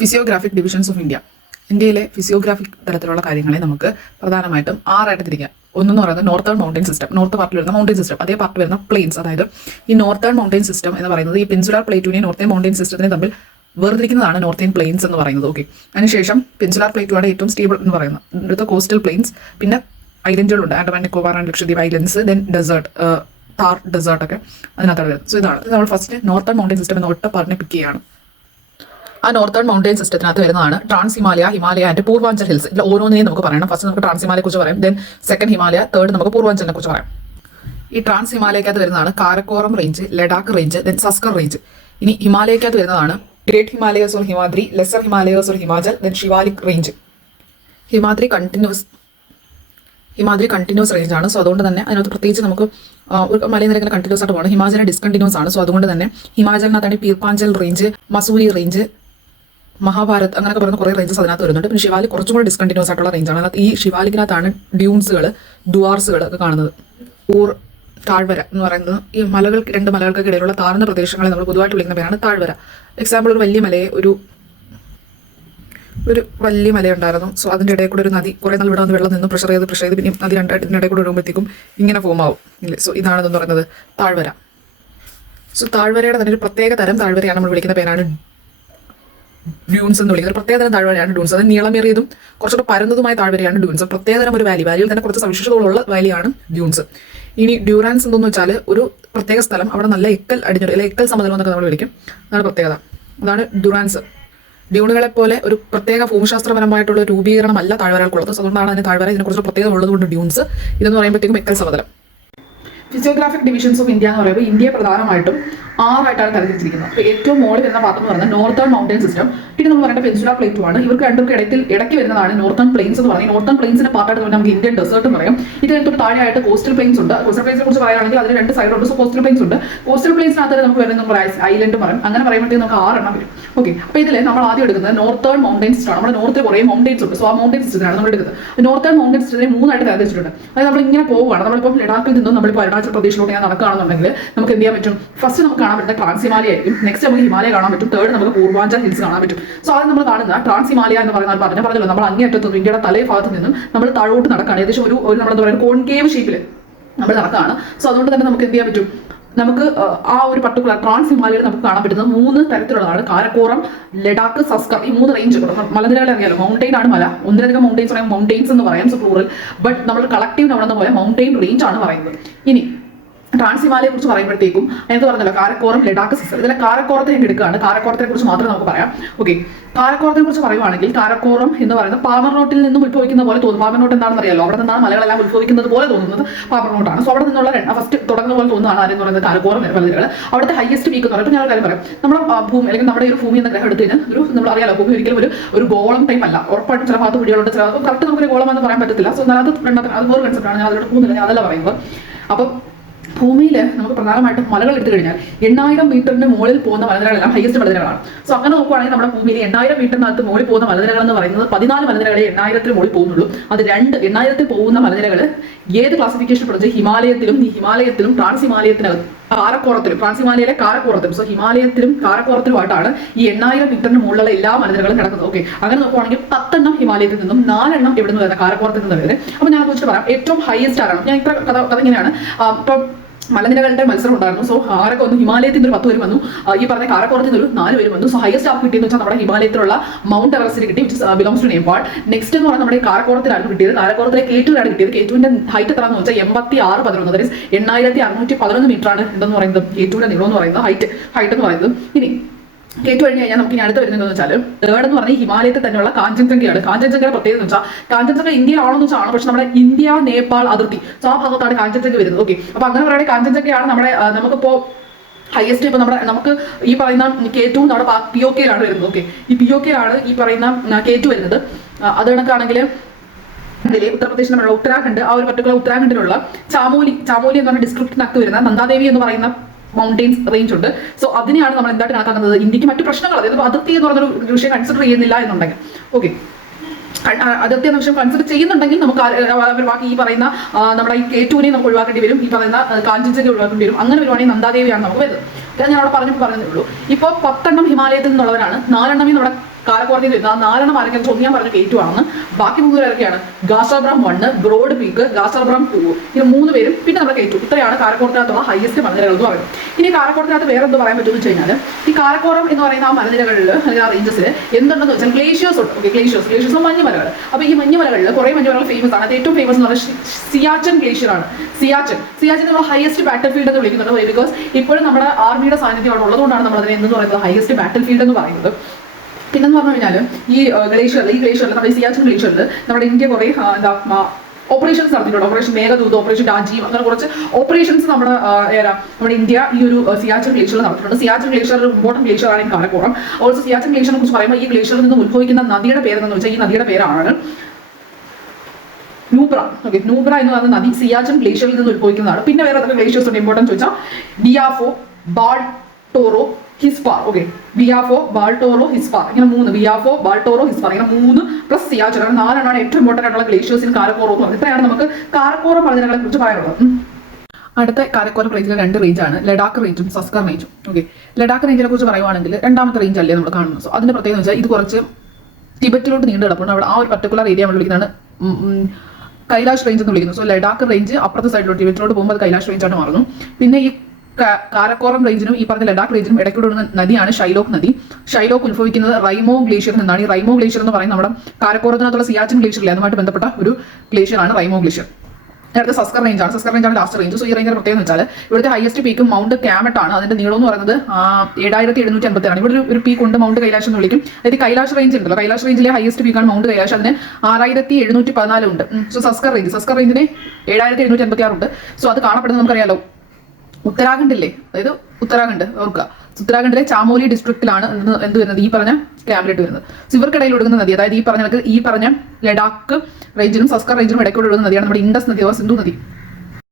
Physiographic divisions of India. ഇന്ത്യയിലെ physiographic തരത്തിലുള്ള കാര്യങ്ങളെ നമുക്ക് പ്രധാനമായിട്ടും ആറായിട്ട് തിരിക്കാം. ഒന്നെന്ന് പറയുന്നത് നോർത്തേൺ മൗണ്ടൈൻ സിസ്റ്റം, നോർത്ത് പാർട്ടിൽ വരുന്ന മൗണ്ടൈൻ സിസ്റ്റം, അതേ പാർട്ടിൽ വരുന്ന പ്ലെയിൻസ്. അതായത് ഈ നോർത്തേൺ മൗണ്ടൈൻ സിസ്റ്റം എന്ന് പറയുന്നത് ഈ പെൻസുലാർ പ്ലേറ്റുവിനെ നോർത്തേൺ മൗണ്ടൈൻ സിസ്റ്റത്തിനെ തമ്മിൽ വേർതിരിക്കുന്നതാണ് നോർത്തേൺ പ്ലെയിൻസ് എന്ന് പറയുന്നത്. ഓക്കെ, അതിനുശേഷം പെൻസുലാർ പ്ലേറ്റുമാണ് ഏറ്റവും സ്റ്റേബിൾ എന്ന് പറയുന്നത്. അടുത്ത കോസ്റ്റൽ പ്ലെയിൻസ്, പിന്നെ ഐലൻഡുകളുണ്ട്, Andaman Nicobar and Lakshadweep islands, then desert, Thar desert ഒക്കെ അതിനകത്താണ് വരുന്നത്. സോ ഇതാണ് നമ്മൾ ഫസ്റ്റ് നോർത്തേൺ മൗണ്ടൈൻ സിസ്റ്റം എന്ന ഒറ്റ പാർട്ടിനെ പിക്ക് ചെയ്യുകയാണ്. ആ നോർത്തേൺ മൗണ്ടൈൻ സിസ്റ്റത്തിനകത്ത് വരുന്നതാണ് trans Himalaya, Himalaya and Purvanchal hills. ഇതിൽ ഓരോന്നിനെയും നമുക്ക് പറയണം. ഫസ്റ്റ് നമുക്ക് ട്രാൻസ് ഹിമാലയെ കുറിച്ച് പറയാം, ദെൻ സെക്കൻഡ് ഹിമാലയ, തേർഡ് നമുക്ക് പൂർവാഞ്ചലിനെ കുറിച്ച് പറയാം. ഈ ട്രാൻസ് ഹിമാലയക്കകത്ത് വരുന്നതാണ് Karakoram range, Ladakh range, then Zanskar range. ഇനി ഹിമാലയക്കകത്ത് വരുന്നതാണ് great Himalayas or Himadri, lesser Himalayas or Himachal, then Shivalik range. Himadri continuous range ആണ്. സോ അതുകൊണ്ട് തന്നെ അതിനകത്ത് പ്രത്യേകിച്ച് നമുക്ക് ഒരു മലനിരക്കിന് കണ്ടിന്യൂസ് ആയിട്ട് പോകണം. ഹിമാചൽ ഡിസ്കണ്ടിന്യൂസ് ആണ്. സോ അതുകൊണ്ട് തന്നെ ഹിമാചലിനകത്താണ് പീർപ്പാഞ്ചൽ റേഞ്ച്, മസൂരി റേഞ്ച്, മഹാഭാരത് അങ്ങനെയൊക്കെ പറയുന്ന കുറേ റേഞ്ചസ് അതിനകത്ത് വരുന്നുണ്ട്. പിന്നെ ഷിവാലിക് കുറച്ചും കൂടി ഡിസ്കണ്ടിന്യൂസ് ആയിട്ടുള്ള റേഞ്ചാണ്. അതിനകത്ത് ഈ ഷിവാലിക്കിനകത്താണ് ഡ്യൂൺസുകൾ, ഡുവാർസുകൾ ഒക്കെ കാണുന്നത്. താഴ്വര എന്ന് പറയുന്നത് ഈ രണ്ട് മലകൾക്ക് ഇടയിലുള്ള താഴ്ന്ന പ്രദേശങ്ങളെ നമ്മൾ പൊതുവായിട്ട് വിളിക്കുന്ന പേരാണ് താഴ്വര. എക്സാമ്പിൾ, ഒരു വലിയ മലയെ ഒരു വലിയ മലയുണ്ടായിരുന്നു. സോ അതിൻ്റെ ഇടയിൽ കൂടെ ഒരു നദി കുറേ നാൾ ഇവിടെ വന്ന് വെള്ളം നിന്ന് പ്രഷർ ചെയ്ത് പിന്നെ നദി രണ്ടായിട്ടിൻ്റെ ഇടയിൽ കൂടെ വരുമ്പോഴത്തേക്കും ഇങ്ങനെ ഫോം ആവും ഇല്ലേ. സോ ഇതാണെന്ന് പറയുന്നത് താഴ്വര. സോ താഴ്വരയുടെ തന്നെ ഒരു പ്രത്യേക തരം താഴ്വരയാണ് നമ്മൾ വിളിക്കുന്ന പേരാണ് ഡ്യൂൺസ് എന്ന് വിളിക്കുന്നത്. പ്രത്യേകതരം താഴ്വരയാണ് ഡ്യൂൺസ്. അത് നീളമേറിയതും കുറച്ചുകൂടെ പരന്നതുമായ താഴ്വരയാണ് ഡ്യൂൺസ്. പ്രത്യേകതരം ഒരു വാലിയിൽ തന്നെ കുറച്ച് സവിശേഷതകളുള്ള വാലിയാണ് ഡ്യൂൺസ്. ഇനി ഡ്യൂറാൻസ് എന്തെന്ന് വെച്ചാൽ ഒരു പ്രത്യേക സ്ഥലം, അവിടെ നല്ല എക്കൽ അടിഞ്ഞൊരു എക്കൽ സമതലം എന്നൊക്കെ നമ്മൾ വിളിക്കും. അതാണ് പ്രത്യേകത. അതാണ് ഡ്യൂറാൻസ്. ഡ്യൂണുകളെ പോലെ ഒരു പ്രത്യേക ഭൂമിശാസ്ത്രപരമായിട്ടുള്ള രൂപീകരണമല്ല താഴ്വരകൾക്കുള്ളത്. അതുകൊണ്ടാണ് അതിന് താഴ്വര ഇതിനെക്കുറിച്ച് പ്രത്യേകത ഉള്ളതുകൊണ്ട് ഡ്യൂൺസ്. ഇതെന്ന് പറയുമ്പോഴത്തേക്കും എക്കൽ സമതലം. ഫിസിയോഗ്രാഫിക് ഡിവിഷൻസ് ഓഫ് ഇന്ത്യ എന്ന് പറയുമ്പോൾ ഇന്ത്യയെ പ്രധാനമായിട്ടും ആറായിട്ടാണ് തരംതിരിച്ചിരിക്കുന്നത്. അപ്പോൾ ഏറ്റവും മുകളിൽ വരുന്ന പാത്രം എന്ന് പറയുന്നത് നോർത്തേൺ മൗണ്ടൈൻ സിസ്റ്റം. പിന്നെ നമ്മൾ പറയുന്നത് പെൻസുലാർ പ്ലേറ്റുമാണ്. ഇവർക്ക് രണ്ടും ഇടയ്ക്ക് വരുന്നതാണ് നോർത്തേൺ പ്ലെയിൻസ് എന്ന് പറയുന്നത്. നോർത്തേൺ പ്ലെയിൻസിന്റെ പാർട്ടായിട്ട് നമുക്ക് ഇന്ത്യൻ ഡെസേർട്ട് എന്ന് പറയും. ഇതിനകത്തൊരു താഴെയായിട്ട് കോസ്റ്റൽ പ്ലെയിൻസ് ഉണ്ട്. കോസ്റ്റൽ പ്ലെയിൻസിനെ കുറിച്ച് പറയുകയാണെങ്കിൽ അതിന് രണ്ട് സൈഡുണ്ട്. സോ കോസ്റ്റൽ പ്ലെയിൻസ് ഉണ്ട്. കോസ്റ്റൽ പ്ലെയിൻസിനകത്ത് നമുക്ക് വരുന്ന ഐലൻഡ് പറയും. അങ്ങനെ പറയുമ്പോഴത്തേക്ക് നമുക്ക് 6 എണ്ണം വരും. ഓക്കെ, അപ്പോൾ ഇതിൽ നമ്മൾ ആദ്യം എടുക്കുന്നത് നോർത്തേൺ മൗണ്ടൈൻ സിസ്റ്റം ആണ്. നമ്മുടെ നോർത്തിൽ കുറേ മൗണ്ടൈൻസ് ഉണ്ട്. സോ ആ മൗണ്ടൈൻ സിസ്റ്റത്തിനാണ് നമ്മൾ എടുക്കുന്നത്. നോർത്തേൺ മൗണ്ടൈൻ സിസ്റ്റത്തിനെ 3 ആയിട്ട് തരംതിരിച്ചിട്ടുണ്ട്. അതായത് നമ്മൾ ഇങ്ങനെ പോവുകയാണ്. നമ്മളിപ്പോൾ ലഡാക്കിൽ നിന്നും നമ്മളിപ്പോൾ അരുണാചൽ പ്രദേശിലോട്ട് ഞാൻ നടക്കുകയാണെന്നുണ്ടെങ്കിൽ നമുക്ക് എന്ത് ചെയ്യാൻ പറ്റും? ഫസ്റ്റ് നമുക്ക് കാണാൻ പറ്റുന്ന ട്രാൻസ് ഹിമാലയ ആയിരിക്കും. നെക്സ്റ്റ് നമുക്ക് ഹിമാലയ കാണാൻ പറ്റും. തേർഡ് നമുക്ക് പൂർവാഞ്ചൽ ഹിൽസ് കാണാൻ പറ്റും. സോ അത് നമ്മൾ കാണുന്ന ട്രാൻസ് ഹിമാലയ എന്ന് പറയുന്നത് പറഞ്ഞല്ലോ, നമ്മൾ അങ്ങേയറ്റത്ത് ഇന്ത്യയുടെ തലേ ഭാഗത്ത് നിന്നും നമ്മൾ താഴോട്ട് നടക്കുകയാണ്. ഏകദേശം ഒരു നമ്മളെന്താ പറയുക കോൺകേവ് ഷേപ്പിൽ നമ്മൾ നടക്കുകയാണ്. സോ അതുകൊണ്ട് തന്നെ നമുക്ക് എന്ത് ചെയ്യാൻ പറ്റും? നമുക്ക് ആ ഒരു പർട്ടിക്കുലർ ട്രാൻസ് ഹിമാലയയിൽ നമുക്ക് കാണാൻ പറ്റുന്നത് 3 തരത്തിലുള്ളതാണ്. കാരക്കോറം, ലഡാക്ക്, സസ്കർ. ഈ 3 റേഞ്ച് മലനിരകളെ അറിയാലോ. മൗണ്ടൈൻ ആണ് മല. ഒന്നിലധികം മൗണ്ടൈൻസ് പറയാം, മൗണ്ടൈൻസ് എന്ന് പറയാം. So plural. ബട്ട് നമ്മൾ കളക്റ്റീവ് നമ്മുടെ പോലെ മൗണ്ടൈൻ റേഞ്ച് ആണ് പറയുന്നത്. ഇനി ട്രാൻസ് ഹിമാലയെ കുറിച്ച് പറയുമ്പോഴത്തേക്കും എനിക്ക് പറഞ്ഞല്ലോ കാരക്കോറം, ലഡാക്ക്, സിസ്റ്റർ. ഇതിലെ കാരക്കോറത്തെ എടുക്കുകയാണ്. കാരക്കോറത്തെ കുറിച്ച് മാത്രമേ നമുക്ക് പറയാം. ഓക്കെ, കാരക്കോറത്തെ കുറിച്ച് പറയുവാണെങ്കിൽ കാരക്കോറം എന്ന് പറയുന്നത് പാമർ നോട്ടിൽ നിന്നും ഉത്ഭവിക്കുന്ന പോലെ തോന്നും. പാമർ നോട്ട് എന്താണെന്ന് അറിയാലോ. അവിടെ നിന്നാണ് മലകളെല്ലാം ഉത്ഭവിക്കുന്നത് പോലെ തോന്നുന്നത് പാമർ നോട്ടാണ്. സോ അവിടെ നിന്നുള്ള ഫസ്റ്റ് തുടങ്ങുന്ന പോലെ തോന്നുന്നതാണ് ആരെന്ന് പറയുന്നത് കാരക്കോറം മലനിരകൾ. അവിടുത്തെ ഹയസ്റ്റ് പീക്ക് എന്ന് പറയുമ്പോൾ ഞാൻ കാര്യം പറയാം. നമ്മുടെ ഭൂമി അല്ലെങ്കിൽ നമ്മുടെ ഒരു ഭൂമി എന്ന ഗ്രഹം എടുത്തതിന് നമ്മൾ അറിയാലോ, ഭൂമി ഒരിക്കലും ഒരു ഗോളം ടൈപ്പ് അല്ല. ഉറപ്പായിട്ടും ചില ഭാഗത്ത് പിടികളുണ്ട്, ചില കറക്റ്റ് നമുക്കൊരു ഗോളം എന്ന് പറയാൻ പറ്റത്തില്ല. സോ അത് വേറെ കൺസെപ്റ്റാണ്. ഞാൻ അതിലൂടെ പോകുന്നില്ല, അതല്ല പറയുന്നത്. അപ്പം ഭൂമിയിൽ നമുക്ക് പ്രധാനമായിട്ടും മലകൾ എടുത്തു കഴിഞ്ഞാൽ 8000 മീറ്ററിന് മുകളിൽ പോകുന്ന മലനിരകളെല്ലാം ഹയസ്റ്റ് മലനിരകളാണ്. സോ അങ്ങനെ നോക്കുവാണെങ്കിൽ നമ്മുടെ ഭൂമിയിൽ 8000 മീറ്ററിനകത്ത് മുകളിൽ പോകുന്ന മലനിരകൾ എന്ന് പറയുന്നത് 14 മലനിരകളെ 8000-ന് മുകളിൽ പോകുന്നുള്ളൂ. അത് 8000-ൽ പോകുന്ന മലനിരകൾ ഏത് ക്ലാസിഫിക്കേഷൻ പഠിച്ച് ഹിമാലയത്തിലും ട്രാൻസ് ഹിമാലയത്തിനകത്ത് കാരക്കോറത്തിലും, ട്രാൻസ് ഹിമാലയയിലെ കാരക്കോറത്തിലും, സോ ഹിമാലയത്തിലും കാരക്കോറത്തിലുമായിട്ടാണ് ഈ 8000 മീറ്ററിന് മുകളിലുള്ള എല്ലാ മലനിരകളും കിടക്കുന്നത്. ഓക്കെ, അങ്ങനെ നോക്കുവാണെങ്കിൽ 10 എണ്ണം ഹിമാലയത്തിൽ നിന്നും 4 എണ്ണം എവിടെ നിന്ന് വരുന്നത്? കാരക്കോറത്തിൽ നിന്ന് വരുന്നത്. അപ്പോൾ ഞാൻ കുറിച്ച് പറയാം ഏറ്റവും ഹയസ്റ്റ് ആരാണ്. ഞാൻ ഇത്ര കഥ ഇങ്ങനെയാണ്. ഇപ്പം മലനിരകളുടെ മത്സരം ഉണ്ടായിരുന്നു. സോ ആരൊക്കെ വന്നു? ഹിമാലയത്തിൽ ഒരു 10 പേര് വന്നു. ഈ പറഞ്ഞ കാരക്കോറത്തിൽ ഒരു 4 പേര് വന്നു. സോ ഹയസ്റ്റ് ആർക്ക് കിട്ടിയെന്ന് വെച്ചാൽ നമ്മുടെ ഹിമാലയത്തിലുള്ള മൗണ്ട് എവറസ്റ്റിന് കിട്ടി, which belongs to Nepal. Next എന്ന് പറഞ്ഞാൽ നമ്മുടെ കാരക്കോറത്തിലാണ് കിട്ടിയത്. കാരക്കോറത്തിലെ കേറ്റുവിലാണ് കിട്ടിയത്. കേറ്റുവിന്റെ ഹൈറ്റ് എത്രയാണെന്ന് വെച്ചാൽ 8611, ദാറ്റ് ഈസ് 8611 മീറ്റർ ആണ് എന്തെന്ന് പറയുന്നത് കേറ്റുവിന്റെ നീളം എന്ന് പറയുന്നത്, ഹൈറ്റ് എന്ന് പറയുന്നത്. ഇനി കേട്ടു കഴിഞ്ഞ് കഴിഞ്ഞാൽ നമുക്ക് ഇനി അടുത്ത് വരുന്നതെന്ന് വെച്ചാൽ തേർഡ് എന്ന് പറഞ്ഞാൽ ഹിമാലയത്തിൽ തന്നെയുള്ള കാഞ്ചൻജംഗയാണ്. കാഞ്ചൻജംഗയുടെ പ്രത്യേകത എന്ന് വെച്ചാൽ കാഞ്ചൻജംഗ ഇന്ത്യയിലാണെന്ന് വെച്ചാണ്, പക്ഷെ നമ്മുടെ ഇന്ത്യ നേപ്പാൾ അതിർത്തി, സോ ആ ഭാഗത്താണ് കാഞ്ചൻജംഗ വരുന്നത്. ഓക്കെ, അപ്പോൾ അങ്ങനെ പറയുന്നത് കാഞ്ചൻജംഗയാണ് നമ്മുടെ നമുക്കിപ്പോൾ ഹയസ്റ്റ്. ഇപ്പോൾ നമുക്ക് ഈ പറയുന്ന കേറ്റു നമ്മുടെ POKയിലാണ് വരുന്നത്. ഓക്കെ, ഈ POKയിലാണ് ഈ പറയുന്ന കേറ്റു വരുന്നത്. അത് കണക്കാണെങ്കിൽ ഇതിലെ ഉത്തർപ്രദേശിലുള്ള ഉത്തരാഖണ്ഡ്, ആ ഒരു പർട്ടിക്കുലർ ഉത്തരാഖണ്ഡിലുള്ള ചാമോലി എന്ന് പറഞ്ഞ ഡിസ്ട്രിക്റ്റിനകത്ത് വരുന്ന നന്ദാദേവി എന്ന് പറയുന്ന മൗണ്ടൈൻസ് റേഞ്ച് ഉണ്ട്. സോ അതിനെയാണ് നമ്മൾ എന്തായിട്ട് കണക്കാക്കുന്നത്? ഇന്ത്യക്ക് മറ്റു പ്രശ്നങ്ങൾ, അതായത് അതിർത്തി എന്ന് പറഞ്ഞൊരു വിഷയം കൺസിഡർ ചെയ്യുന്നില്ല എന്നുണ്ടെങ്കിൽ, ഓക്കെ, അതിർത്തി എന്ന വിഷയം കൺസിഡർ ചെയ്യുന്നുണ്ടെങ്കിൽ നമുക്ക് ബാക്കി ഈ പറയുന്ന നമ്മുടെ ഈ കേറ്റുവിനെ നമുക്ക് ഒഴിവാക്കേണ്ടി വരും. ഈ പറയുന്ന കാഞ്ചൻജംഗ ഒഴിവാക്കേണ്ടി വരും. അങ്ങനെ വരുവാണെങ്കിൽ നന്ദാദേവിയാണ് നമുക്ക് വരുന്നത്. ഞാൻ അവിടെ പറഞ്ഞതേ ഉള്ളൂ. ഇപ്പോൾ 10 എണ്ണം ഹിമാലയത്തിൽ നിന്നുള്ളവരാണ്, 4 എണ്ണമേ നമ്മുടെ കാരക്കോറത്തിൽ വരുന്നത്. ആ 4 ആരൊക്കെയാണെന്ന് ഒന്ന് ഞാൻ പറഞ്ഞു K2 ആണെന്ന്. ബാക്കി 3 പേരൊക്കെയാണ് ഗാസാബ്രാം 1, ബ്രോഡ് പീക്ക്, ഗാസാബ്രാം 2, ഇങ്ങനെ 3 പേരും പിന്നെ നമ്മുടെ K2. ഇത്രയാണ് കാരക്കോറത്തിനകത്തുള്ള ഹയസ്റ്റ് മലനിരകൾ എന്ന് പറയുന്നത്. ഇനി കാരക്കോറത്തിനകത്ത് വേറെ എന്ത് പറയാൻ പറ്റുമെന്ന് വെച്ച് കഴിഞ്ഞാൽ ഈ കാരക്കോറം എന്ന് പറയുന്ന ആ മലനിരകളിൽ അല്ലെങ്കിൽ ആ റേഞ്ചസിൽ എന്തുണ്ടെന്ന് വെച്ചാൽ ഗ്ലേഷ്യേഴ്സ് ഉണ്ട്. ഓക്കെ, ഗ്ലേഷ്യേഴ്സ് മഞ്ഞുമലകൾ. അപ്പോൾ ഈ മഞ്ഞുമലകളിൽ കുറേ മഞ്ഞുമലകൾ ഫേമസ് ആണ്. അത് ഏറ്റവും ഫേമസ് എന്ന് പറഞ്ഞാൽ സിയാച്ചൻ ഗ്ലേഷ്യർ ആണ്. സിയാച്ചൻ നമ്മൾ ഹയസ്റ്റ് ബാറ്റിൽ ഫീൽഡ് എന്ന് വിളിക്കുന്നുണ്ട്. ബിക്കോസ് ഇപ്പോഴും നമ്മുടെ ആർമിയുടെ സാന്നിധ്യം അവിടെ ഉള്ളതുകൊണ്ടാണ് നമ്മൾ അതിനെ എന്തെന്ന് പറയുന്നത് ഹയസ്റ്റ് ബാറ്റിൽ ഫീൽഡ് എന്ന് പറയുന്നത്. പിന്നെന്ന് പറഞ്ഞു കഴിഞ്ഞാൽ ഈ ഗ്ലേഷ്യറിൽ നമ്മുടെ സിയാച്ചൻ ഗ്ലേഷ്യറിൽ നമ്മുടെ ഇന്ത്യ കുറേ ഓപ്പറേഷൻസ് നടത്തിയിട്ടുണ്ട്. ഓപ്പറേഷൻ മേഘദൂത്, ഓപ്പറേഷൻ രാജീവ്, അങ്ങനെ കുറച്ച് ഓപ്പറേഷൻസ് നമ്മുടെ ഇന്ത്യ ഈ ഒരു സിയാച്ചൻ ഗ്ലേഷ്യറിൽ നടത്തിയിട്ടുണ്ട്. സിയാച്ചൻ ഗ്ലേഷ്യർ ഒരു ഇമ്പോർട്ടന്റ് ഗ്ലേഷ്യർ ആണ് കാരക്കോറം. ഓൾസോ സിയാച്ചൻ ഗ്ലേഷ്യറിനെ കുറിച്ച് പറയുമ്പോൾ ഈ ഗ്ലേഷ്യറിൽ നിന്ന് ഉത്ഭവിക്കുന്ന നദിയുടെ പേരെന്ന് വെച്ചാൽ ഈ നദിയുടെ പേരാണ് നൂബ്ര. ഓക്കെ, നൂബ്ര എന്ന് പറയുന്ന നദി സിയാച്ചൻ ഗ്ലേഷ്യറിൽ നിന്ന് ഉത്ഭവിക്കുന്നതാണ്. പിന്നെ വേറെ എത്ര ഗ്ലേഷ്യേഴ്സ് ഉണ്ട് ഇമ്പോർട്ടൻറ്റ് ചോദിച്ചാൽ ബിയാഫോ, ബാൾട്ടോറോ, ഹിസ്പാർ. ഓക്കെ, ബിയാഫോ, ബാൾട്ടോറോ, ഹിസ്പാർ, ഇങ്ങനെ 3. ബിയാഫോ, ബാൾട്ടോറോ, ഹിസ്പാർ, ഇങ്ങനെ 3 പ്ലസ് സിയാച്ചൻ. അങ്ങനെ 4 ഏറ്റവും ഇമ്പോർട്ടൻ്റ് ആയിട്ടുള്ള ഗ്ലേഷ്യേഴ്സിന് കാരക്കോറം എന്ന് പറയുന്നത്. ഇത്രയാണ് നമുക്ക് കാരക്കോറം മലനിരകളെ കുറിച്ച് പറയാനുള്ളത്. അടുത്ത കാരക്കോറം റേഞ്ചിലെ 2 റേഞ്ചാണ്, ലഡാക്ക് റേഞ്ചും സസ്കർ റേഞ്ചും. ഓക്കെ, ലഡാക്ക് റേഞ്ചിനെ കുറിച്ച് പറയുവാണെങ്കിൽ 2ാമത്തെ റേഞ്ച് അല്ലേ നമ്മൾ കാണുന്നത്. സോ അതിന്റെ പ്രത്യേകത വെച്ചാൽ ഇത് കുറച്ച് ടിബറ്റിലോട്ട് നീണ്ടു കിടപ്പുണ്ട്. അവിടെ ആ ഒരു പർട്ടിക്കുലർ ഏരിയ നമ്മൾ വിളിക്കുന്നതാണ് കൈലാഷ് റേഞ്ച് എന്ന് വിളിക്കുന്നു. സോ ലഡാക്ക് റേഞ്ച് അപ്പുറത്തെ സൈഡിലോട്ട് ടിബറ്റിലോട്ട് പോകുമ്പോൾ അത് കൈലാഷ് റേഞ്ച് ആയിട്ട് മാറുന്നു. പിന്നെ ഈ കാരക്കോറം റേഞ്ചിനും ഈ പറഞ്ഞ ലഡാക്ക് റേഞ്ചിനും ഇടയ്ക്കൂടുന്ന നദിയാണ് ഷൈലോക്ക് നദി. ഷൈലോക്ക് ഉത്ഭവിക്കുന്നത് റൈമോ ഗ്ലേഷ്യറിൽ നിന്നാണ്. ഈ റൈമോ ഗ്ലേഷ്യർ എന്ന് പറയുന്നത് നമ്മുടെ കാരക്കോറത്തിനകത്തുള്ള സിയാച്ചൻ ഗ്ലേഷ്യറിലെ അതുമായിട്ട് ബന്ധപ്പെട്ട ഒരു ഗ്ലേഷ്യറാണ് റൈമോ ഗ്ലേഷ്യർ. അടുത്ത സസ്കർ റേഞ്ചാണ് ലാസ്റ്റ് റേഞ്ച്. സോ ഈ റേഞ്ചിന്റെ പ്രത്യേകത വെച്ചാൽ ഇവിടുത്തെ ഹയസ്റ്റ് പീക്കും മൗണ്ട് ക്യാമറ്റ് ആണ്. അതിന്റെ നീളം എന്ന് പറയുന്നത് 7756. ഇവിടെ ഒരു പീക്ക് ഉണ്ട്, മൗണ്ട് കൈലാഷ് എന്ന് വിളിക്കും. അതായത് കൈലാഷ് റേഞ്ച് ഉണ്ടല്ലോ, കൈലാഷ് റേഞ്ചിലെ ഹയസ്റ്റ് പീക്കാണ് മൗണ്ട് കൈലാഷ്. അതിന് 6714 ഉണ്ട്. സോ സസ്കർ റേഞ്ചിന് 7756 ഉണ്ട്. സോ അത് കാണപ്പെടുന്നത് നമുക്കറിയാലോ ഉത്തരാഖണ്ഡില്ലേ, അതായത് ഉത്തരാഖണ്ഡ് ഓർക്കുക, ഉത്തരാഖണ്ഡിലെ ചാമോലി ഡിസ്ട്രിക്റ്റിലാണ് എന്ത് വരുന്നത് ഈ പറഞ്ഞ ക്യാമ്പിലിട്ട് വരുന്നത്. ഇവർക്കിടയിൽ ഒഴുകുന്ന നദി, അതായത് ഈ പറഞ്ഞ ലഡാക്ക് റേഞ്ചിനും സസ്കർ റേഞ്ചിനും ഇടയ്ക്കൂടെ ഒഴുകുന്ന നദിയാണ് നമ്മുടെ ഇൻഡസ് നദി അഥവാ സിന്ധു നദി.